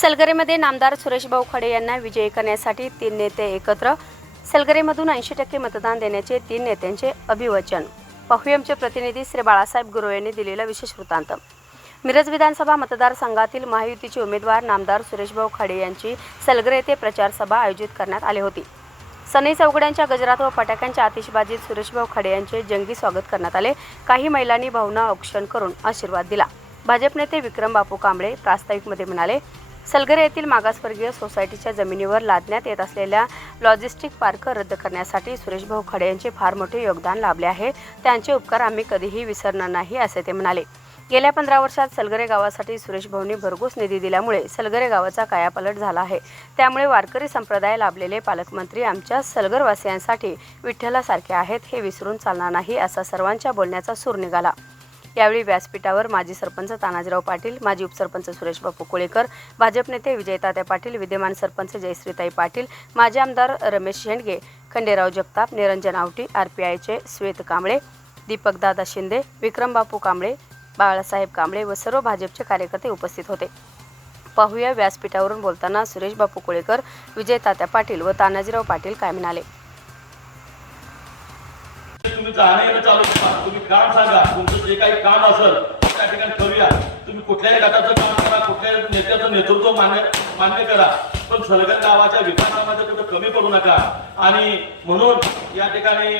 सलगरेमध्ये नामदार सुरेशभाऊ खडे यांना विजयी करण्यासाठी तीन नेते एकत्र. सलगरेमधून ऐंशी टक्के मतदान देण्याचे तीन नेत्यांचे अभिवचन. पाहूया आमचे प्रतिनिधी श्री बाळासाहेब गुरव यांनी दिलेला विशेष वृत्तांत. मिरज विधानसभा मतदारसंघातील महायुतीचे उमेदवार नामदार सुरेशभाऊ खाडे यांची सलगरे येथे प्रचारसभा आयोजित करण्यात आली होती. सनई चौघड्यांच्या गजरात व फटाक्यांच्या आतिषबाजीत सुरेशभाऊ खडे यांचे जंगी स्वागत करण्यात आले. काही महिलांनी भावना औक्षण करून आशीर्वाद दिला. भाजप नेते विक्रम बापू कांबळे प्रास्ताविकमध्ये म्हणाले सलगरे येथील मागासवर्गीय सोसायटीच्या जमिनीवर लादण्यात येत असलेल्या लॉजिस्टिक पार्क रद्द करण्यासाठी सुरेशभाऊ खडे यांचे फार मोठे योगदान लाभले आहे. त्यांचे उपकार आम्ही कधीही विसरणार नाही असे ते म्हणाले. गेल्या पंधरा वर्षात सलगरे गावासाठी सुरेश भाऊंनी भरघोस निधी दिल्यामुळे सलगरे गावाचा कायापालट झाला आहे. त्यामुळे वारकरी संप्रदाय लाभलेले पालकमंत्री आमच्या सलगरवासियांसाठी विठ्ठलासारखे आहेत हे विसरून चालणार नाही असा सर्वांच्या बोलण्याचा सूर निघाला. यावेळी व्यासपीठावर माजी सरपंच तानाजीराव पाटील माजी उपसरपंच सुरेश बापू कोळेकर भाजप नेते विजयतात्या पाटील विद्यमान सरपंच जयश्रीताई पाटील माजी आमदार रमेश शेंडगे खंडेराव जगताप निरंजन आवटी आर पी आयचे श्वेत कांबळे दीपकदादा शिंदे विक्रम बापू कांबळे बाळासाहेब कांबळे व सर्व भाजपचे कार्यकर्ते उपस्थित होते. पाहूया व्यासपीठावरून बोलताना सुरेश बापू कोळेकर विजय तात्या पाटील व तानाजीराव पाटील काय म्हणाले. तुम्ही जाणं येणं चालू करा. तुम्ही काम सांगा. तुमचं जे काही काम असेल त्या ठिकाणी करूया तुम्ही कुठल्याही गटाचं काम करा कुठल्याही नेत्याचं नेतृत्व मान्य मान्य करा. पण सलगन गावाच्या विकासामध्ये कुठं कमी करू नका. आणि म्हणून या ठिकाणी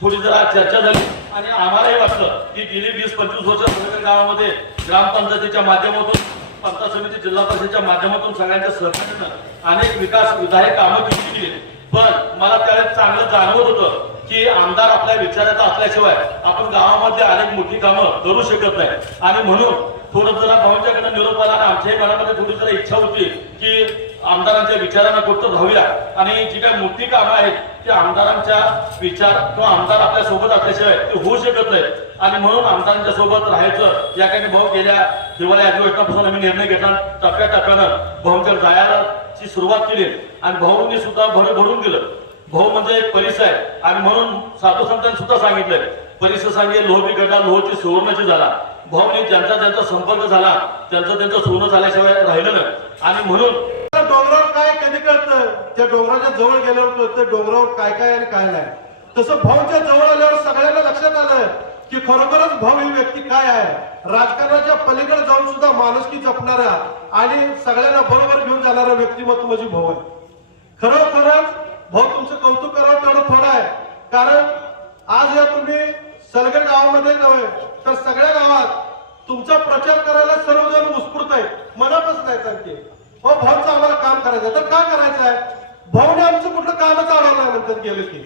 थोडी जरा चर्चा झाली. आणि आम्हालाही वाटलं की गेली वीस पंचवीस वर्ष सलगन गावामध्ये ग्रामपंचायतीच्या माध्यमातून पंचायत समिती जिल्हा परिषदेच्या माध्यमातून सगळ्यांच्या सहकार्यानं अनेक विकास विधायक कामं केली गेली. पण मला त्यावेळेस चांगलं जाणवत होतं की आमदार आपल्या विचाराचा असल्याशिवाय आपण गावामध्ये अनेक मोठी कामं करू शकत नाही. आणि म्हणून थोडं जरा भाऊंच्याकडे निरोप आला आमच्याही मनामध्ये थोडी जरा इच्छा होती की आमदारांच्या विचारांना कुठं धावूया आणि जी काही मोठी कामं आहेत ती आमदारांच्या विचार किंवा आमदार आपल्यासोबत असल्याशिवाय ते होऊ शकत नाही आणि म्हणून आमदारांच्या सोबत राहायचं या काही भाऊ गेल्या दिवाळी अधिवेशनापासून आम्ही निर्णय घेतला. टप्प्याटप्प्यानं भाऊंच्या जायला सुरुवात केली. आणि भाऊंनी सुद्धा भर भरून दिलं. भाऊ म्हणजे एक परिस आहे. आणि म्हणून साधू संतांनी सुद्धा सांगितलंय. परिस सांगे लोह बिघडला लोहची सुवर्णाची झाला. भाऊनी ज्यांचा त्यांचा संपर्क झाला त्यांचं त्यांचं सोनं झाल्याशिवाय राहिलं नाही. आणि म्हणून त्या डोंगरावर काय कधी कळतं? त्या डोंगराच्या जवळ गेल्यावर कळतं डोंगरावर काय काय आणि काय नाही. तसं भाऊच्या जवळ आल्यावर सगळ्यांना लक्षात आलं की खरोखरच भाऊ ही व्यक्ती काय आहे? राजकारणाच्या पलीकडे जाऊन सुद्धा माणुसकी जपणाऱ्या आणि सगळ्यांना बरोबर घेऊन जाणारा व्यक्तिमत्व म्हणजे भाऊ आहे. खरोखरच भाऊ तुमचं कौतुक करावं तेवढं थोडं आहे. कारण आज या तुम्ही सलगर गावामध्ये नव्हे तर सगळ्या गावात तुमचा प्रचार करायला सर्वजण उत्स्फूर्त आहे मनापासून नाही आणखी. हो भाऊचं आम्हाला काम करायचं तर काय करायचं आहे? भाऊने आमचं कुठलं कामच अडवलं नंतर गेलं की?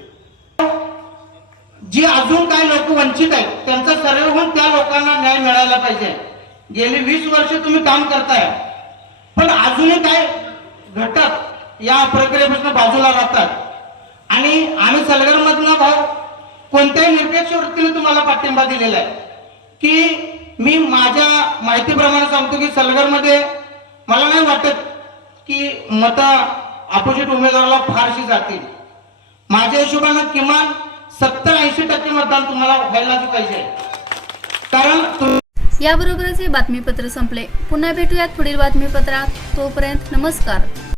जी अजून काही लोक वंचित आहेत त्यांचा सर्व होऊन त्या लोकांना न्याय मिळायला पाहिजे. गेली वीस वर्ष तुम्ही काम करताय. पण अजूनही काय घटक या प्रक्रियेपासून बाजूला राहतात. आणि आम्ही सलगरमधनं भाऊ कोणत्याही निरपेक्ष वृत्तीने तुम्हाला पाठिंबा दिलेला आहे. की मी माझ्या माहितीप्रमाणे सांगतो की सलगरमध्ये मला नाही वाटत की मतं अपोजिट उमेदवाराला फारशी जातील. माझ्या हिशोबानं किमान सत्तर ऐंशी टक्के मतदान तुम्हाला व्हायलाच पाहिजे. कारण याबरोबरच हे बातमीपत्र संपले. पुन्हा भेटूयात पुढील बातमीपत्रात. तोपर्यंत नमस्कार.